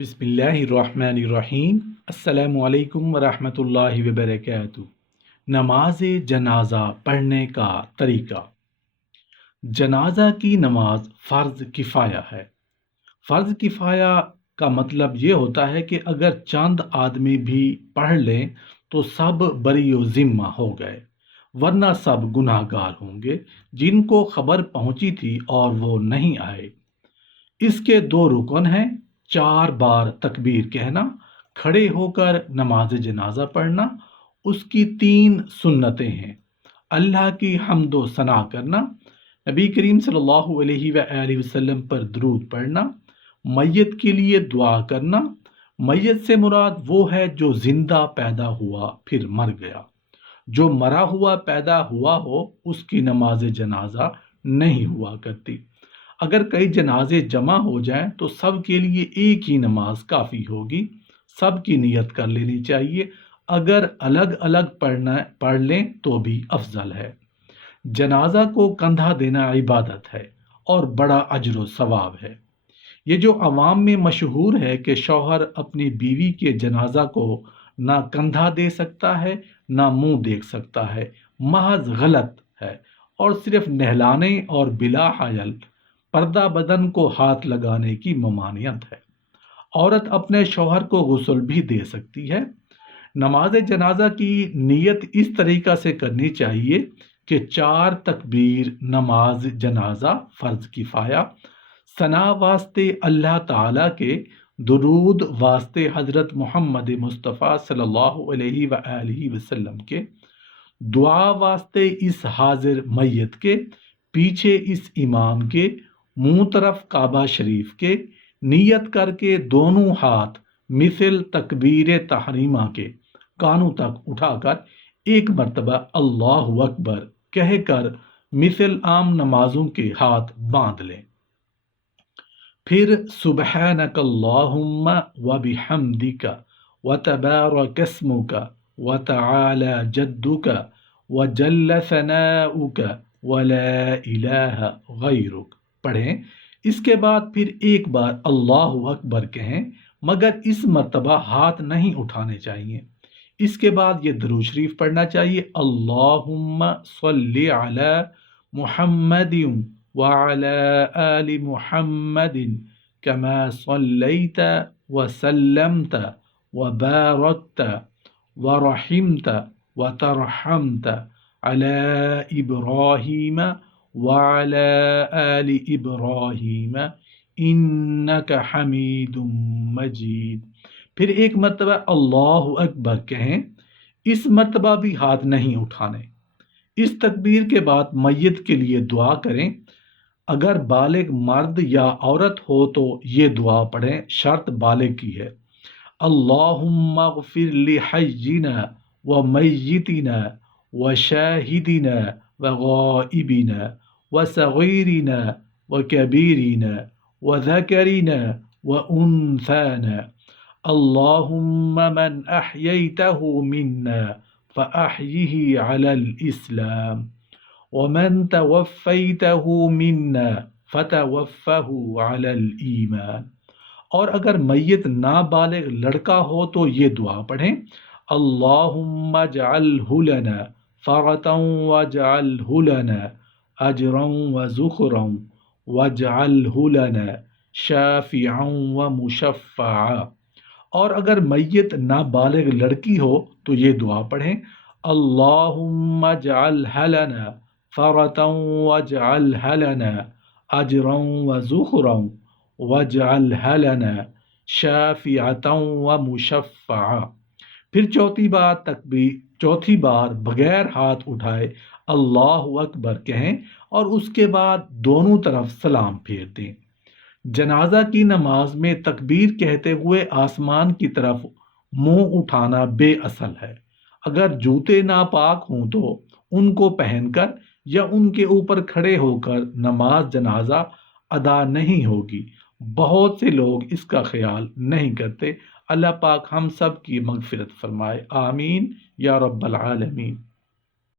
بسم اللہ الرحمن الرحیم۔ السلام علیکم ورحمۃ اللہ وبرکاتہ۔ نماز جنازہ پڑھنے کا طریقہ۔ جنازہ کی نماز فرض کفایہ ہے۔ فرض کفایہ کا مطلب یہ ہوتا ہے کہ اگر چند آدمی بھی پڑھ لیں تو سب بری و ذمہ ہو گئے، ورنہ سب گناہ گار ہوں گے جن کو خبر پہنچی تھی اور وہ نہیں آئے۔ اس کے دو رکن ہیں: 4 بار تکبیر کہنا، کھڑے ہو کر نماز جنازہ پڑھنا۔ اس کی 3 سنتیں ہیں: اللہ کی حمد و ثنا کرنا، نبی کریم صلی اللہ علیہ وآلہ وسلم پر درود پڑھنا، میت کے لیے دعا کرنا۔ میت سے مراد وہ ہے جو زندہ پیدا ہوا پھر مر گیا۔ جو مرا ہوا پیدا ہوا ہو اس کی نماز جنازہ نہیں ہوا کرتی۔ اگر کئی جنازے جمع ہو جائیں تو سب کے لیے ایک ہی نماز کافی ہوگی۔ سب کی نیت کر لینی چاہیے، اگر الگ الگ پڑھ لیں تو بھی افضل ہے۔ جنازہ کو کندھا دینا عبادت ہے اور بڑا اجر و ثواب ہے۔ یہ جو عوام میں مشہور ہے کہ شوہر اپنی بیوی کے جنازہ کو نہ کندھا دے سکتا ہے نہ منہ دیکھ سکتا ہے، محض غلط ہے اور صرف نہلانے اور بلا حائل پردہ بدن کو ہاتھ لگانے کی ممانعت ہے۔ عورت اپنے شوہر کو غسل بھی دے سکتی ہے۔ نماز جنازہ کی نیت اس طریقہ سے کرنی چاہیے کہ 4 تکبیر نماز جنازہ فرض کفایہ، ثنا واسطے اللہ تعالیٰ کے، درود واسطے حضرت محمد مصطفیٰ صلی اللہ علیہ وآلہ وسلم کے، دعا واسطے اس حاضر میت کے، پیچھے اس امام کے، منہ طرف کعبہ شریف کے، نیت کر کے دونوں ہاتھ مثل تکبیر تحریمہ کے کانوں تک اٹھا کر ایک مرتبہ اللہ اکبر کہہ کر مثل عام نمازوں کے ہاتھ باندھ لیں۔ پھر سبحانک اللہم وبحمدک وتبارک اسمک وتعالی جدک وجل ثناؤک ولا الہ غیرک پڑھیں۔ اس کے بعد پھر ایک بار اللہ اکبر کہیں، مگر اس مرتبہ ہاتھ نہیں اٹھانے چاہیے۔ اس کے بعد یہ درود شریف پڑھنا چاہیے: اللہم صلی علی محمد وعلی آل محمد کما صلیت وسلمت وبارکت ورحمت وترحمت علی ابراہیم وعلى آل ابراہیم انک حمید مجید۔ پھر ایک مرتبہ اللہ اکبر کہیں، اس مرتبہ بھی ہاتھ نہیں اٹھانے۔ اس تکبیر کے بعد میت کے لیے دعا کریں۔ اگر بالغ مرد یا عورت ہو تو یہ دعا پڑھیں، شرط بالغ کی ہے: اللہم اغفر لحینا ومیتنا وشاہدنا وغائبنا وصغیرنا وکبیرنا وذکرنا وانثانا، اللہم من احییتہ منا فاحیہ علی الاسلام ومن توفیتہ منا فتوفہ علی الایمان۔ اور اگر میت نابالغ لڑکا ہو تو یہ دعا پڑھیں: اللہم اجعلہ لنا فرطا واجعلہ لنا اجرا وذخرا واجعلہ لنا شافعا ومشفعا۔ اور اگر میت نابالغ لڑکی ہو تو یہ دعا پڑھیں: اللہم اجعلہ لنا فرطا واجعلہ لنا اجرا وذخرا واجعلہ لنا شافعا ومشفعا۔ پھر چوتھی بار بغیر ہاتھ اٹھائے اللہ اکبر کہیں اور اس کے بعد دونوں طرف سلام پھیر دیں۔ جنازہ کی نماز میں تکبیر کہتے ہوئے آسمان کی طرف منہ اٹھانا بے اصل ہے۔ اگر جوتے ناپاک ہوں تو ان کو پہن کر یا ان کے اوپر کھڑے ہو کر نماز جنازہ ادا نہیں ہوگی۔ بہت سے لوگ اس کا خیال نہیں کرتے۔ اللہ پاک ہم سب کی مغفرت فرمائے، آمین یا رب العالمین۔